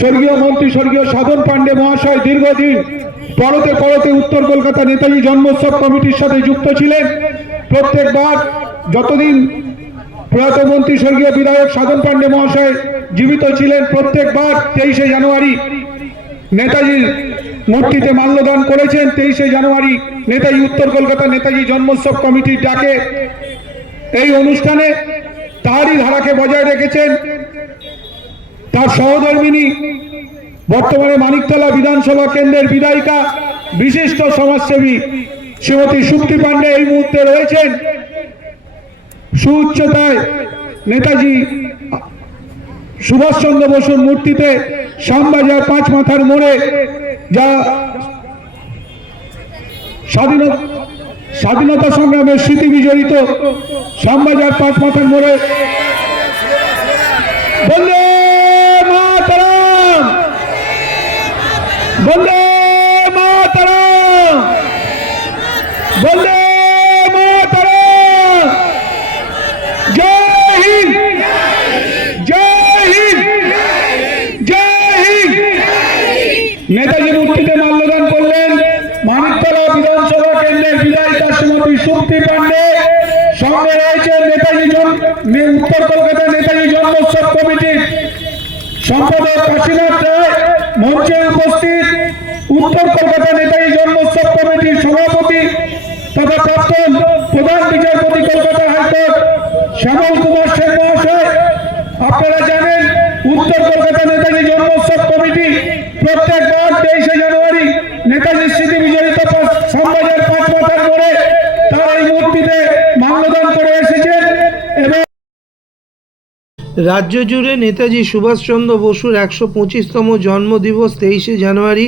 স্বর্গীয় মন্ত্রী স্বর্গীয় সাধন পাণ্ডে মহাশয় দীর্ঘদিন পরতে পরতে উত্তর কলকাতা নেতাজি জন্মোৎসব কমিটির সাথে যুক্ত ছিলেন। প্রত্যেকবার যতদিন প্রয়াত মন্ত্রী স্বর্গীয় বিধায়ক সাধন পাণ্ডে মহাশয় জীবিত ছিলেন, প্রত্যেকবার 23শে জানুয়ারি নেতাজির মূর্তিতে মাল্যদান করেছেন। 23শে জানুয়ারি নেতাজি উত্তর কলকাতা নেতাজি জন্মোৎসব কমিটির ডাকে এই অনুষ্ঠানে তারই ধারাকে বজায় রেখেছেন তার সহধর্মিনী, বর্তমানে মানিকতলা বিধানসভা কেন্দ্রের বিধায়িকা, বিশিষ্ট সমাজসেবী শ্রীমতী সুপ্তি পাণ্ডে এই মুহূর্তে রয়েছেন। সুউচ্চতায় নেতাজি সুভাষচন্দ্র বসুর মূর্তিতে শ্যামবাজার পাঁচ মাথার মোড়ে যা স্বাধীনতা সংগ্রামের স্মৃতি বিজড়িত শ্যামবাজার পাঁচ মাথার মোড়ে বন্দে মাতরম, বন্দে মাতরম, বন্দে মাতরম, জয় হিন্দ, জয় হিন্দ, জয় হিন্দ। নেতাজি মূর্তিতে মাল্যদান করলেন মানিকতলা বিধানসভা কেন্দ্রের বিধায়িকা শ্রীমতী সুপ্তি পাণ্ডে। সঙ্গে রয়েছেন নেতাজি উত্তর কলকাতা নেতাজি জন্মোৎসব কমিটির সম্পাদক কাশীনাথ রায়। মঞ্চে উপস্থিত উত্তর কলকাতা নেতাজি জন্মোৎসব কমিটির সভাপতি তথা প্রাক্তন প্রধান বিচারপতি কলকাতা হাইকোর্ট শ্যামল কুমার সেন মহাশয়। আপনারা জানেন উত্তর কলকাতা নেতাজি জন্মোৎসব কমিটি প্রত্যেকবার 23শে জানুয়ারি নেতাজির স্মৃতি বিজড়িত শ্যামবাজার পাঁচ মাথার মোড়ে তার এই মূর্তিতে মাল্যদান করে এসেছেন। এবং রাজ্য জুড়ে নেতাজি সুভাষচন্দ্র বসুর 125তম জন্মদিবস 23শে জানুয়ারি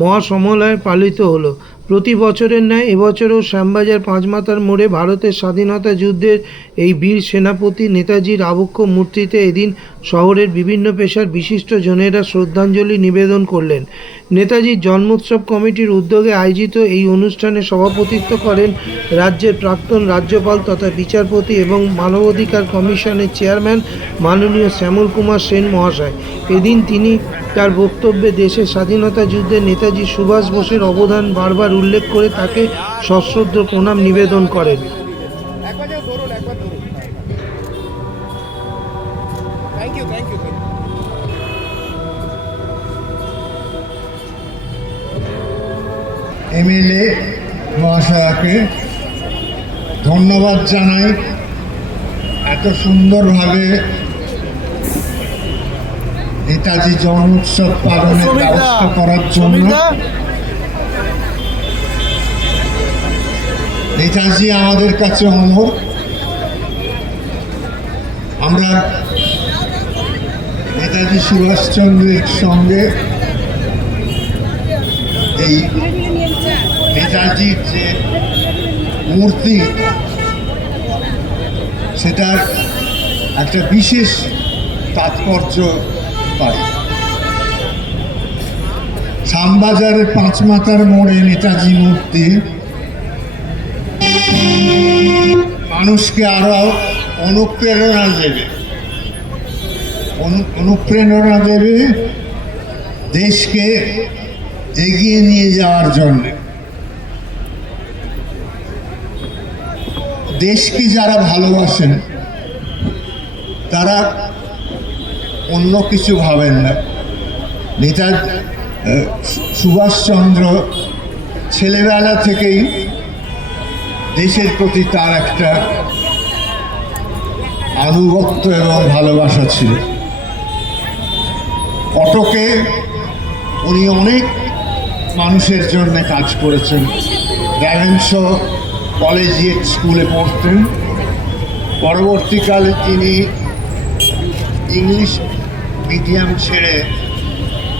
মহাসমলয়ে পালিত হলো। প্রতি বছরের ন্যায় এবছরও শ্যামবাজার পাঁচমাথার মোড়ে ভারতের স্বাধীনতা যুদ্ধের এই বীর সেনাপতি নেতাজির আবক্ষ মূর্তিতে এদিন শহরের বিভিন্ন পেশার বিশিষ্ট জনেরা শ্রদ্ধাঞ্জলি নিবেদন করলেন। নেতাজির জন্মোৎসব কমিটির উদ্যোগে আয়োজিত এই অনুষ্ঠানে সভাপতিত্ব করেন রাজ্যের প্রাক্তন রাজ্যপাল তথা বিচারপতি এবং মানবাধিকার কমিশনের চেয়ারম্যান মাননীয় শ্যামল কুমার সেন মহাশয়। এদিন তিনি তার বক্তব্যে দেশের স্বাধীনতা যুদ্ধে নেতাজি সুভাষ বোসের অবদান বারবার উল্লেখ করে তাকে সশ্রদ্ধ প্রণাম নিবেদন করেন। এমএলএ মহাশয়কে ধন্যবাদ জানাই এত সুন্দরভাবে নেতাজি জন্মোৎসব পালনের ব্যবস্থা করার জন্য। নেতাজি আমাদের কাছে অমর। আমরা নেতাজি সুভাষচন্দ্রের সঙ্গে এই নেতাজির যে মূর্তি সেটার একটা বিশেষ তাৎপর্য পাই। শ্যামবাজারের পাঁচ মাথার মোড়ে নেতাজি মূর্তি মানুষকে আরো অনুপ্রেরণা দেবে দেশকে এগিয়ে নিয়ে যাওয়ার জন্য। দেশকে যারা ভালোবাসেন তারা অন্য কিছু ভাবেন না। নেতাজি সুভাষচন্দ্র ছেলেবেলা থেকেই দেশের প্রতি তার একটা আনুগত্য এবং ভালোবাসা ছিল। কটকে উনি অনেক মানুষের জন্য কাজ করেছেন। র্যাভেনশ কলেজিয়েট স্কুলে পড়তেন। পরবর্তীকালে তিনি ইংলিশ মিডিয়াম ছেড়ে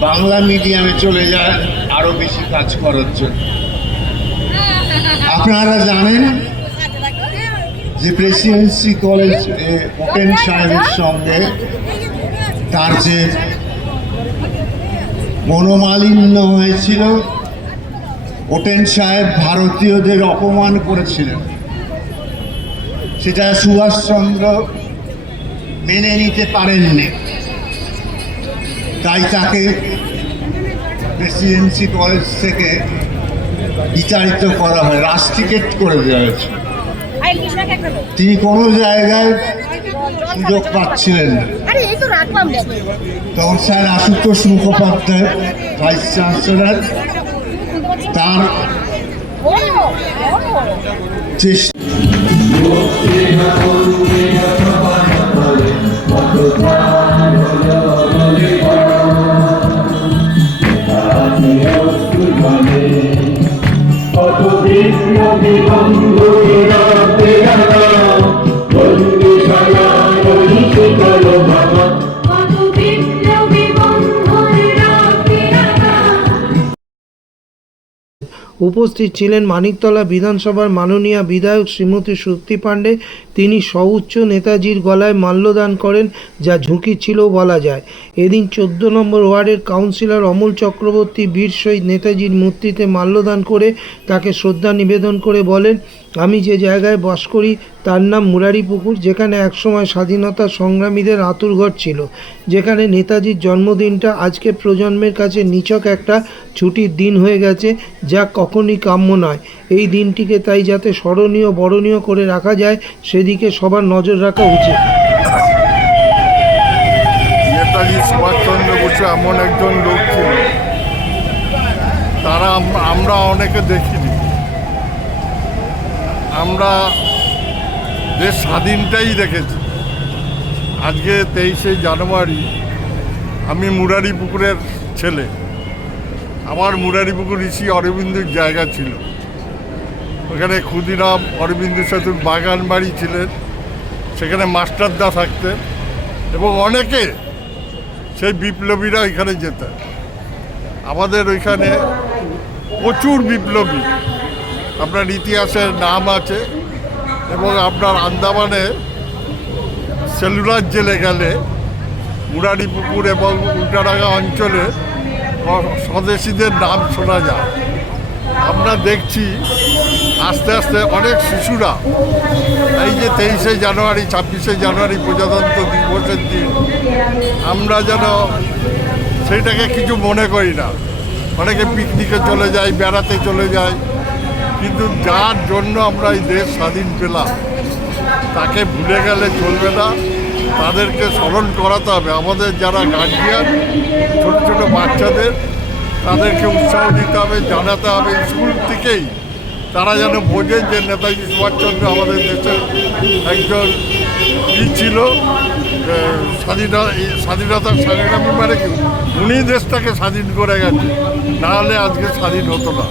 বাংলা মিডিয়ামে চলে যায় আরও বেশি কাজ করার জন্য। আপনারা জানেন যে প্রেসিডেন্সি কলেজ ওটেন সাহেবের সঙ্গে তার যে মনোমালিন্য হয়েছিল, ওটেন সাহেব ভারতীয়দের অপমান করেছিলেন, সেটা সুভাষচন্দ্র মেনে নিতে পারেননি। তাই তাকে প্রেসিডেন্সি কলেজ থেকে বিতাড়িত করা হয়, রাস্টিকেট করে দেওয়া হয়েছে। তিনি কোনো জায়গায় সুযোগ পাচ্ছিলেন না। তখন sir Ashutosh Mukhopadhyay vice chancellor তার চেষ্টা উপস্থিত ছিলেন মানিকতলা বিধানসভার মাননীয় বিধায়ক শ্রীমতী শক্তি পাণ্ডে। তিনি সউচ্চ নেতাজির গলায় মাল্যদান করেন, যা ঝুঁকি ছিল বলা যায়। এদিন 14 নম্বর ওয়ার্ডের কাউন্সিলর অমল চক্রবর্তী বীর শহীদ নেতাজির মূর্তিতে মাল্যদান করে তাকে শ্রদ্ধা নিবেদন করে বলেন, আমি যে জায়গায় বাস করি তার নাম মুরারিপুকুর, যেখানে একসময় স্বাধীনতা সংগ্রামীদের আঁতুড়ঘর ছিল, যেখানে নেতাজির জন্মদিনটা আজকে প্রজন্মের কাছে নিছক একটা ছুটির দিন হয়ে গেছে, যা কখনই কাম্য নয়। এই দিনটিকে তাই যাতে স্মরণীয় বরণীয় করে রাখা যায় সেদিকে সবার নজর রাখা উচিত। নেতাজি সুভাষচন্দ্র বসু এমন একজন লোক ছিল, তারা আমরা অনেকে দেখিনি। আমরা দেশ স্বাধীনটাই দেখেছি। আজকে 23শে জানুয়ারি আমি মুরারিপুকুরের ছেলে। আমার মুরারিপুকুর ঋষি অরবিন্দুর জায়গা ছিল। ওখানে ক্ষুদিরাম অরবিন্দু সেতুর বাগান বাড়ি ছিলেন, সেখানে মাস্টারদা থাকতেন এবং অনেকে সেই বিপ্লবীরা ওইখানে যেতেন। আমাদের ওইখানে প্রচুর বিপ্লবী আপনার ইতিহাসের নাম আছে এবং আপনার আন্দামানে সেলুলার জেলে গেলে মুরারিপুকুর এবং উল্টাডাঙ্গা অঞ্চলে স্বদেশীদের নাম শোনা যায়। আমরা দেখছি আস্তে আস্তে অনেক শিশুরা এই যে 23শে জানুয়ারি 26শে জানুয়ারি প্রজাতন্ত্র দিবসের দিন আমরা যেন সেইটাকে কিছু মনে করি না। অনেকে পিকনিকে চলে যায়, বেড়াতে চলে যায়, কিন্তু যার জন্য আমরা এই দেশ স্বাধীন পেলাম তাকে ভুলে গেলে চলবে না। তাদেরকে স্মরণ করাতে হবে। আমাদের যারা গার্জিয়ান, ছোট ছোট বাচ্চাদের তাদেরকে উৎসাহ দিতে হবে, জানাতে হবে স্কুল থেকেই, তারা যেন বোঝে যে নেতাজি সুভাষচন্দ্র আমাদের দেশের একজন ছিল, স্বাধীনতার সংগ্রামী, মানে কি উনি দেশটাকে স্বাধীন করে গেছে, নাহলে আজকে স্বাধীন হতো না।